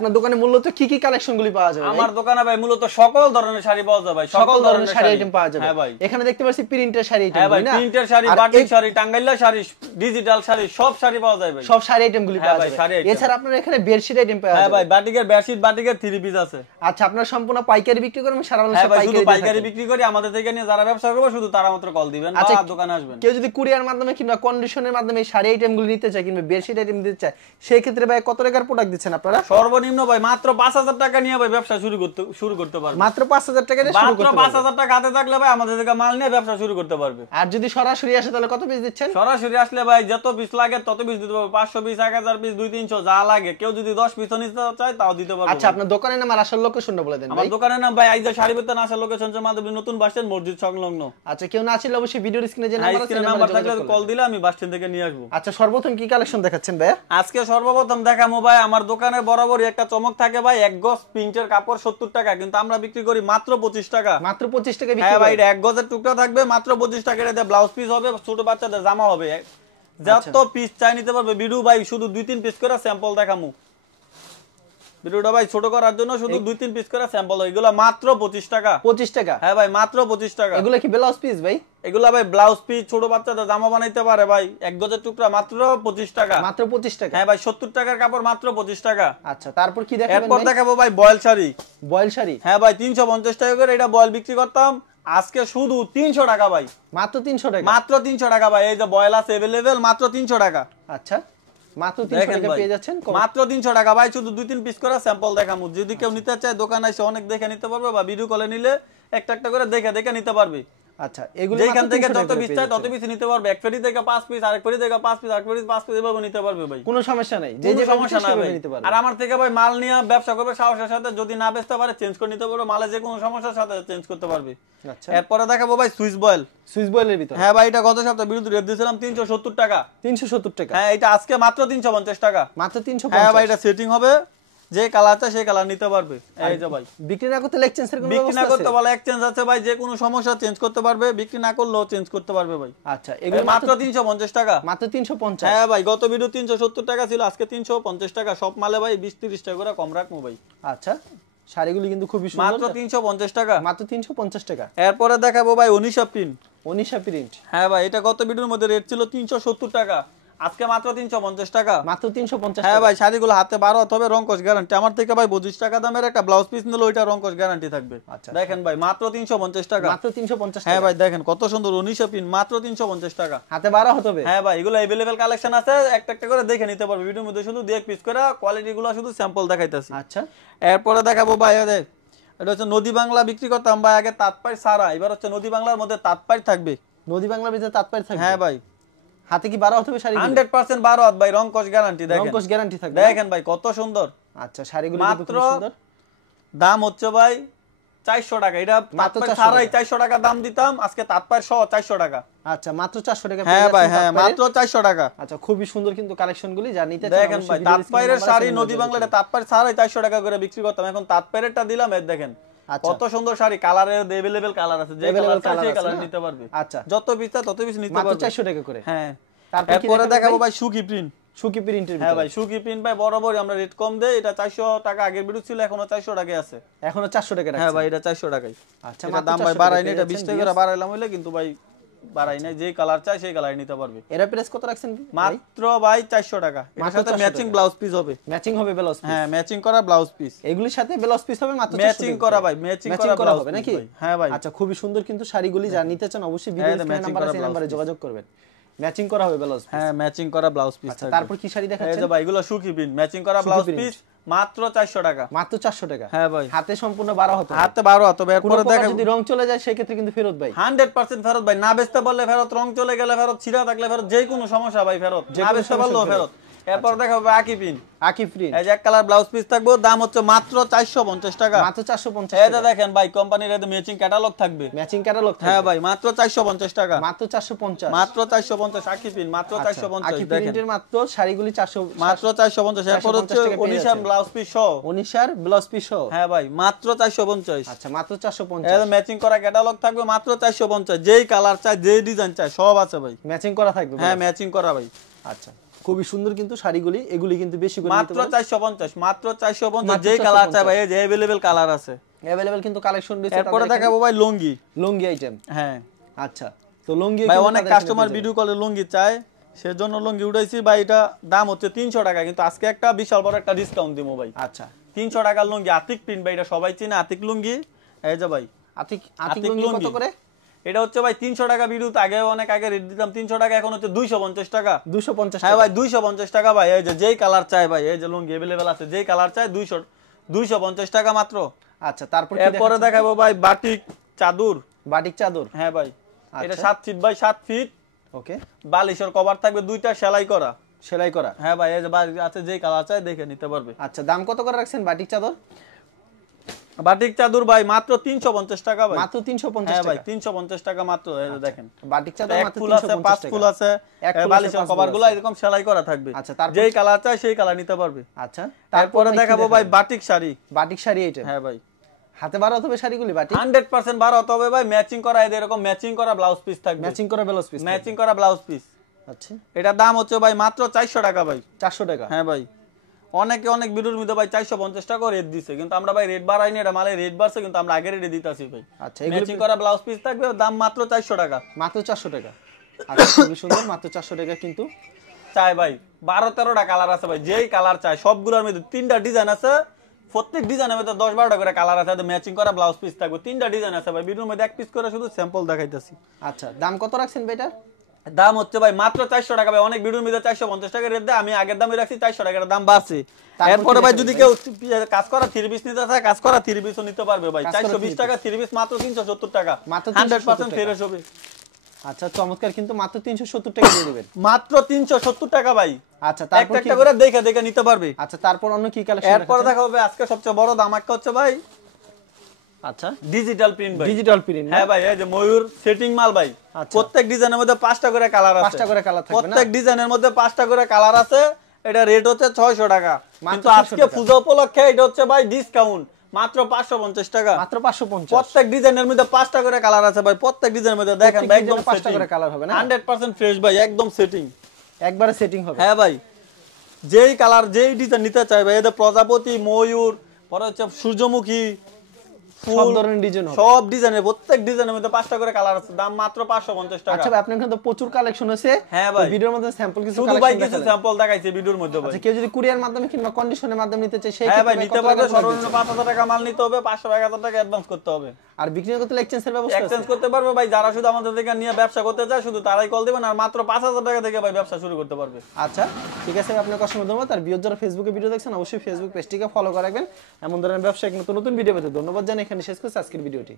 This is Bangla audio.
আপনার দোকানে মূলত কি কি কালেকশন গুলি পাওয়া যাবে? আমার দোকানে ভাই মূলত সকল ধরনের শাড়ি পাওয়া যায় ভাই, সকল ধরনের শাড়ি আইটেম পাওয়া যাবে। হ্যাঁ ভাই, এখানে দেখতে পাচ্ছি প্রিন্টের শাড়ি আইটেম, হ্যাঁ ভাই, প্রিন্টের শাড়ি, বাটিক শাড়ি, টাঙ্গাইলা শাড়ি, ডিজিটাল শাড়ি, সব শাড়ি পাওয়া যায় ভাই, সব শাড়ি আইটেম গুলি পাওয়া যাবে। এছাড়া আপনার এখানে বেডশিট আইটেম পাওয়া যাবে। হ্যাঁ ভাই, বাটিকের বেডশিট, বাটিকের থ্রি পিস আছে। আচ্ছা, আপনারা সম্পূর্ণ পাইকারি বিক্রি করেন? সারা বাংলাদেশে পাইকারি বিক্রি করি। আমাদের থেকে নিয়ে যারা ব্যবসা করবে শুধু তারা মাত্র কল দিবেন বা দোকানে আসবেন। কেউ যদি কুরিয়ার মাধ্যমে কিংবা কন্ডিশনের মাধ্যমে এই শাড়ি আইটেম গুলো নিতে চায় কিংবা বেডশিট আইটেম নিতে চায়, সেই ক্ষেত্রে ভাই কত টাকার প্রোডাক্ট দিচ্ছেন আপনারা? সর্বনিম্ন ভাই মাত্র ৫০০০ টাকা নিয়ে ভাই ব্যবসা শুরু করতে পারবে। মাত্র ৫০০০ টাকা দিয়ে শুরু করতে পারবে। মাত্র ৫০০০ টাকা হাতে থাকলে ভাই আমাদের থেকে মাল নিয়ে ব্যবসা শুরু করতে পারবে। আর যদি সরাসরি আসে তাহলে কত পিস দিচ্ছেন? সরাসরি আসলে ভাই যত পিস লাগে তত পিস দিতে পারবে, ৫০০ পিস, ১০০০ পিস, ২-৩০০ যা লাগে। কেউ যদি ১০ পিস নিতে চায় তাও দিতে পারবে। আচ্ছা, আপনার দোকানের নাম আর আসল লোকেশনটা বলে দেন ভাই। আমার দোকানের নাম ভাই আইজা শাড়ি বিতান, আসল লোকেশন হচ্ছে মাধবদী নতুন বাস স্ট্যান্ড, মসজিদ সংলগ্ন। আচ্ছা, কেউ না আসলে অবশ্যই ভিডিওর স্ক্রিনে যে নাম্বার আছে, নাম্বার থাকলে কল দিলে আমি বাস স্ট্যান্ড থেকে নিয়ে আসবো। আচ্ছা, সর্বপ্রথম কি কালেকশন দেখাচ্ছেন ভাই? আজকে সর্বপ্রথম দেখামু ভাই, আমার দোকানে বরাবরই একটা চমক থাকে ভাই, এক গজ প্রিন্টের কাপড় ৭০ টাকা, কিন্তু আমরা বিক্রি করি মাত্র ২৫ টাকা। মাত্র ২৫ টাকা বিক্রি? হ্যাঁ ভাই, এক গজের টুকরা থাকবে মাত্র ২৫ টাকা। এটাতে ব্লাউজ পিস হবে, ছোট বাচ্চাদের জামা হবে, যত পিস চাই নিতে পারবে। বিডু ভাই শুধু ২-৩ পিস করে স্যাম্পল দেখামু। ভিডিওটা ভাই ছোট করার জন্য শুধু 2-3 পিস করে স্যাম্পল। এগুলো মাত্র 25 টাকা। 25 টাকা? হ্যাঁ ভাই, মাত্র 25 টাকা। এগুলো কি ব্লাউজ পিস ভাই? এগুলো ভাই ব্লাউজ পিস, ছোট বাচ্চাদের জামা বানাইতে পারে ভাই। এক গজের টুকরা মাত্র 25 টাকা। মাত্র 25 টাকা? হ্যাঁ ভাই, 70 টাকার কাপড় মাত্র 25 টাকা। আচ্ছা, তারপর কি দেখাবেন? এরপর দেখাবো ভাই বয়েল শাড়ি। বয়েল শাড়ি? হ্যাঁ ভাই, 350 টাকা করে এটা বয়েল বিক্রি করতাম, আজকে শুধু 300 টাকা ভাই। মাত্র 300 টাকা? মাত্র 300 টাকা ভাই। এই যে বয়েল আছে अवेलेबल, মাত্র 300 টাকা। আচ্ছা, মাত্র 300 টাকা পেয়ে যাচ্ছেন। মাত্র 300 টাকা ভাই, শুধু 2-3 পিস করে স্যাম্পল দেখামু। যদি কেউ নিতে চায় দোকানে এসে অনেক দেখে নিতে পারবে, বা ভিডিও কলে নিলে একটা একটা করে দেখে নিতে পারবে। আচ্ছা, এগুলো যেখান থেকে যত পিস চাই তত পিস নিতে পারবে। এক ফেরি থেকে 5 পিস, আরেক ফেরি থেকে 5 পিস, আরেক ফেরি 5 পিস, এভাবে নিতে পারবে ভাই। কোনো সমস্যা নাই, যে সমস্যা না ভাই। আর আমার থেকে ভাই মাল নিয়ে ব্যবসা করবে সাহসের সাথে, যদি না বেচতে পারে চেঞ্জ করে নিতে পারবে, মালে যে কোনো সমস্যার সাথে চেঞ্জ করতে পারবে। আচ্ছা, এরপরে দেখাবো ভাই সুইস বয়েল। সুইস বয়েলের ভিতর? হ্যাঁ ভাই, এটা গত সপ্তাহে বিরুদ্ধে রেট দিয়েছিলাম 370 টাকা। 370 টাকা? হ্যাঁ, এটা আজকে মাত্র 350 টাকা। মাত্র 350? হ্যাঁ ভাই, এটা সেটিং হবে, যে কালার চাই সেই কালার নিতে পারবে। এই যে ভাই, বিক্রি না করতে এক্সচেঞ্জের কোনো বিক্রি না ব্যবস্থা করতে বলে এক্সচেঞ্জ আছে ভাই, যে কোনো সমস্যা চেঞ্জ করতে পারবে, বিক্রি না করলেও চেঞ্জ করতে পারবে ভাই। আচ্ছা, এগুলো মাত্র 350 টাকা। মাত্র 350? হ্যাঁ ভাই, গত ভিডিও 370 টাকা ছিল, আজকে 350 টাকা। সব মালে ভাই 20-30 টাকা করে কম রাখবো ভাই। আচ্ছা, শাড়িগুলো কিন্তু খুবই সুন্দর। মাত্র 350 টাকা। মাত্র 350 টাকা। এরপরে দেখাবো ভাই অনিশা প্রিন্ট। অনিশা প্রিন্ট? হ্যাঁ ভাই, এটা গত ভিডিওর মধ্যে রেট ছিল 370 টাকা, আজকে মাত্র 350 টাকা। মাত্র 350? হ্যাঁ ভাই, শাড়িগুলো হাতে 12 হবে, রংকশ গ্যারান্টি। আমার থেকে ভাই 25 টাকা দামের একটা ব্লাউজ পিস নিলে ওইটা রংকশ গ্যারান্টি থাকবে। আচ্ছা, দেখেন ভাই, মাত্র 350 টাকা। মাত্র 350 টাকা? হ্যাঁ ভাই, দেখেন কত সুন্দর অনিশা প্রিন্ট, মাত্র 350 টাকা। হাতে 12 হবে? হ্যাঁ ভাই, এগুলো अवेलेबल কালেকশন আছে, একটা একটা করে দেখে নিতে পারবে। ভিডিওর মধ্যে শুধু এক পিস করে কোয়ালিটি গুলো শুধু স্যাম্পল দেখাইতাছি। আচ্ছা, এরপরে দেখাবো ভাই, এটা হচ্ছে নদী বাংলা বিক্রি করতাম ভাই আগে তাঁতপাড় সারা, এবার হচ্ছে নদী বাংলার মধ্যে তাঁতপাড় থাকবে। নদী বাংলার ভিতরে তাঁতপাড় থাকবে? হ্যাঁ ভাই। হাতে কি 12 হবে শাড়ি? 100% 12 হাত ভাই, রংকশ গ্যারান্টি। দেখেন রংকশ গ্যারান্টি থাকবে? দেখেন ভাই কত সুন্দর। আচ্ছা, শাড়িগুলো মাত্র খুব সুন্দর। দাম হচ্ছে ভাই 400 টাকা। এটা মাত্র 450 টাকা দাম দিতাম, আজকে তাঁতপাড় সহ 400 টাকা। আচ্ছা, মাত্র 400 টাকা? হ্যাঁ ভাই, হ্যাঁ, মাত্র 400 টাকা। আচ্ছা, খুবই সুন্দর কিন্তু কালেকশনগুলি, যা নিতে চান দেখেন ভাই, তাঁতপাড়ের শাড়ি নদী বাংলাটা তাঁতপাড় 450 টাকা করে বিক্রি করতাম, এখন তাঁতপাড়েরটা দিলাম। এর দেখেন কত সুন্দর শাড়ি, কালারের अवेलेबल কালার আছে, যে কালার চাই সেই কালার নিতে পারবে। আচ্ছা, যত পিস চাই তত পিস নিতে পারবে, মাত্র 400 টাকা করে? হ্যাঁ। তারপরে দেখাবো ভাই সুকি প্রিন্ট। সুকি প্রিন্টের? হ্যাঁ ভাই, সুকি প্রিন্ট ভাই বরাবরই আমরা রেট কম দেই। এটা 400 টাকা আগের ভিডিও ছিল, এখনো 400 টাকায় আছে। এখনো 400 টাকা? হ্যাঁ ভাই, এটা 400 টাকাই। আচ্ছা, দাম ভাই বাড়াই নাই, এটা 20 টাকা করে বাড়াইলাম হইলে, কিন্তু ভাই বাড়াই নাই, যে কালার চাই সেই কালার নিতে পারবে। এর প্রাইস কত রাখছেন? মাত্র ভাই 400 টাকা। এর সাথে ম্যাচিং ব্লাউজ পিস হবে। ম্যাচিং হবে ব্লাউজ পিস? হ্যাঁ, ম্যাচিং করা ব্লাউজ পিস। এগুলির সাথে ব্লাউজ পিস হবে মাত্র 400 ম্যাচিং করা ভাই, ম্যাচিং করা হবে নাকি? হ্যাঁ ভাই। আচ্ছা, খুবই সুন্দর কিন্তু শাড়িগুলি, যা নিতে চান অবশ্যই ভিডিও স্ক্রিনে নাম্বার আছে, এই নম্বরে যোগাযোগ করবেন। ম্যাচিং করা হবে ব্লাউজ পিস? হ্যাঁ, ম্যাচিং করা ব্লাউজ পিস থাকবে। তারপর কি শাড়ি দেখাচ্ছেন? এই যে ভাই, এগুলো সুকি প্রিন্ট, ম্যাচিং করা ব্লাউজ পিস, মাত্র 400 টাকা। মাত্র 400 টাকা? হ্যাঁ ভাই, হাতে সম্পূর্ণ 12 হতো? হাতে 12 হতো। এরপরে দেখেন যদি রং চলে যায় সেই ক্ষেত্রে কিন্তু ফেরত ভাই? 100% ফেরত ভাই, না বেচতে বললে ফেরত, রং চলে গেলে ফেরত, ছিঁড়া থাকলে ফেরত, যে কোনো সমস্যা ভাই ফেরত, না বেচতে বললেও ফেরত। এরপর দেখাবো আকি প্রিন্ট। আকি প্রিন্ট? এই যে এক কালার ব্লাউজ পিস থাকবে, দাম হচ্ছে মাত্র 450 টাকা। মাত্র 450? এই যে দেখেন ভাই, কোম্পানির এতে ম্যাচিং ক্যাটালগ থাকবে। Matching catalogue? হ্যাঁ ভাই, মাত্র 450 টাকা। মাত্র 450? মাত্র 450 আকি প্রিন্ট, মাত্র 450। আকি প্রিন্টের মাত্র শাড়িগুলি 400, মাত্র 450। এরপর হচ্ছে অনিশার ব্লাউজ পিস সহ। অনিশার ব্লাউজ পিস সহ? হ্যাঁ ভাই, মাত্র 450। আচ্ছা, মাত্র 450। এই ম্যাচিং করা ক্যাটালগ থাকবে, মাত্র 450। যেই কালার চাই, যেই ডিজাইন চাই সব আছে ভাই, ম্যাচিং করা থাকবে? হ্যাঁ, ম্যাচিং করা ভাই। আচ্ছা, খুবই সুন্দর কিন্তু শাড়িগুলি, এগুলি কিন্তু বেশি করে নিতে মাত্র পারেন। 450, মাত্র 450, মাত্র যেই কালার 450 চাই ভাই এই যে अवेलेबल কালার আছে। अवेलेबल কিন্তু কালেকশন রয়েছে। এরপরে দেখাবো ভাই লুঙ্গি। লুঙ্গি আইটেম, হ্যাঁ আচ্ছা। তো লুঙ্গি ভাই অনেক কাস্টমার ভিডিও কলে লুঙ্গি চায়, সেজন্য লুঙ্গি উঠাইছি ভাই। এটা দাম হচ্ছে 300 টাকা, কিন্তু আজকে একটা বিশাল বড় একটা ডিসকাউন্ট দিমু ভাই। আচ্ছা 300 টাকার লুঙ্গি, আতিক প্রিন্ট ভাই, এটা সবাই চিনে আতিক লুঙ্গি। এই যে ভাই আতিক লুঙ্গি কত করে? এটা হচ্ছে ভাই 300 টাকা, ভিডিওতে আগে অনেক আগে রেট দিতাম 300 টাকা, এখন হচ্ছে 250 টাকা। 250 হ্যাঁ টাকা। ভাই 250 টাকা ভাই। এই যে যেই কালার চাই ভাই, এই যে লুঙ্গি अवेलेबल আছে, যেই কালার চাই 250 টাকা মাত্র। আচ্ছা তারপর কি এরপরে দেখাবো ভাই বাটিক চাদর। বাটিক চাদর, হ্যাঁ ভাই এটা আচ্ছা। 7 ফিট বাই 7 ফিট, ওকে। বালিশের কভার থাকবে দুইটা, সেলাই করা। সেলাই করা, হ্যাঁ ভাই এই যে বাড়ি আছে, যেই কালার চাই দেখে নিতে পারবে। আচ্ছা। দাম কত করে রাখছেন বাটিক চাদর? বাটিক চাদর ভাই মাত্র 350 টাকা ভাই। মাত্র 350 হ্যাঁ ভাই টাকা। 350 টাকা মাত্র। এই যে দেখেন বাটিক চাদর এক মাত্র ফুল আছে, 350 পাঁচ টাকা। ফুল আছে, এক ফুল আছে, বালিশের পাঁচ ফুল কভারগুলো আছে। এরকম সেলাই করা থাকবে। আচ্ছা, তারপর? যেই কালার চাই সেই কালার নিতে পারবে। আচ্ছা তারপরে দেখাবো ভাই batik sari. Batik sari item, হ্যাঁ ভাই হাতে বানাতে হবে শাড়িগুলি বাটিক? 100% 12 হতে হবে ভাই। ম্যাচিং করা, এরকম ম্যাচিং করা ব্লাউজ পিস থাকবে। ম্যাচিং করা ব্লাউজ পিস, ম্যাচিং করা ব্লাউজ পিস। আচ্ছা এটার দাম হচ্ছে ভাই মাত্র 400 টাকা ভাই। 400 টাকা। হ্যাঁ ভাই অনেকে অনেক ভিডিওর মধ্যে ভাই 450 টাকা রেট দিছে, কিন্তু আমরা ভাই রেট বাড়াইনি, এটা মালে রেট বাড়ছে, কিন্তু আমরা আগে রেটে দিতাছি ভাই। আচ্ছা এগুলো ম্যাচিং করা ব্লাউজ পিস থাকবে, দাম মাত্র 400 টাকা। মাত্র 400 টাকা। আচ্ছা খুবই সুন্দর, মাত্র 400 টাকা কিন্তু। চাই ভাই 12-13টা কালার আছে ভাই, যেই কালার চাই সবগুলোর মধ্যে 3টা ডিজাইন আছে, প্রত্যেক ডিজাইনের মধ্যে 10-12টা করে কালার আছে, ম্যাচিং করা ব্লাউজ পিস থাকবে। 3টা ডিজাইন আছে ভাই, ভিডিওর মধ্যে এক পিস করে শুধু স্যাম্পল দেখাইতাছি। আচ্ছা দাম কত রাখছেন ভাই এটা? দাম হচ্ছে ভাই মাত্র 400 টাকা ভাই। অনেক ভিডিওর মধ্যে 450 টাকা রেট দেয়, আমি আগের দামে রাখছি 400 টাকা, দাম বাড়ছে। তারপর এরপরে কি ভাই দেখাবেন যদি ভাই? কেউ কাজ করা 3 পিস নিতে চায়, কাজ করা 3 পিসও নিতে পারবে ভাই। কাজ করা 420 টাকা 3 পিস মাত্র 370 টাকা, মাত্র 370 100% ফ্রেশ হবে। আচ্ছা চমৎকার, কিন্তু মাত্র 370 টাকা দিয়ে দিবেন। মাত্র 370 টাকা ভাই। আচ্ছা তারপর একটা কি? একটা করে দেখে দেখে নিতে পারবে। আচ্ছা তারপর অন্য কি কালেকশন? এরপরে দেখা হবে আজকে সবচেয়ে বড় ধামাকা হচ্ছে ভাই আচ্ছা ডিজিটাল প্রিন্ট ভাই। ডিজিটাল প্রিন্ট, হ্যাঁ ভাই এই যে ময়ূর সেটিং মাল ভাই। আচ্ছা। প্রত্যেক ডিজাইনের মধ্যে 5টা করে কালার আছে। 5টা করে কালার থাকবে না? প্রত্যেক ডিজাইনের মধ্যে 5টা করে কালার আছে। এটা রেট হচ্ছে 600 টাকা, মাত্র কিন্তু 600 আজকে টাকা। পূজা উপলক্ষে এটা হচ্ছে ভাই ডিসকাউন্ট মাত্র 550 টাকা। মাত্র 550। প্রত্যেক ডিজাইনের মধ্যে 5টা করে কালার আছে ভাই। প্রত্যেক ডিজাইনের মধ্যে দেখেন ভাই একদম 5টা করে কালার হবে না? 100% ফ্রেশ ভাই, একদম সেটিং। একবারে সেটিং হবে। হ্যাঁ ভাই যেই কালার যেই ডিজাইন নিতে চাই ভাই, এটা প্রজাপতি, ময়ূর, পরে হচ্ছে সূর্যমুখী, সব ফুল, ধরনের ডিজাইন হবে। সব ডিজাইনের, প্রত্যেক ডিজাইনের মধ্যে 5টা করে কালার আছে, দাম মাত্র 550 টাকা। আচ্ছা ভাই আপনার এখানে তো প্রচুর কালেকশন আছে। হ্যাঁ ভাই। তো ভিডিওর মধ্যে স্যাম্পল কিছু শুধু ভাই কালেকশন কিছু দেখালেন। স্যাম্পল দেখাইছি ভিডিওর মধ্যে ভাই। আচ্ছা কেউ যদি কুরিয়ার মাধ্যমে কিংবা কন্ডিশনের মাধ্যমে নিতে চায় সেই হ্যাঁ ভাই ক্ষেত্রে নিতে কত পারবে, টাকা সর্বনিম্ন দিচ্ছেন? 5000 টাকা মাল নিতে হবে, 500-1000 টাকা অ্যাডভান্স করতে হবে। আর বিক্রি করতে এক্সচেঞ্জের ব্যবস্থা আছে? এক্সচেঞ্জ করতে পারবে ভাই, যারা শুধু আমাদের থেকে নিয়ে ব্যবসা করতে চায় শুধু তারাই কল দিবেন, আর মাত্র 5000 টাকা থেকে ভাই ব্যবসা শুরু করতে পারবে। আচ্ছা ঠিক আছে, আপনার অসংখ্য ধন্যবাদ। আর ভিউয়ার যারা ফেসবুকে ভিডিও দেখছেন অবশ্যই ফেসবুক পেজটিকে ফলো করে রাখবেন। এমন ধরনের ব্যবসায়িক নতুন নতুন ভিডিও পেতে ধন্যবাদ জানাই। এখানে শেষ করছি আজকের ভিডিওটি।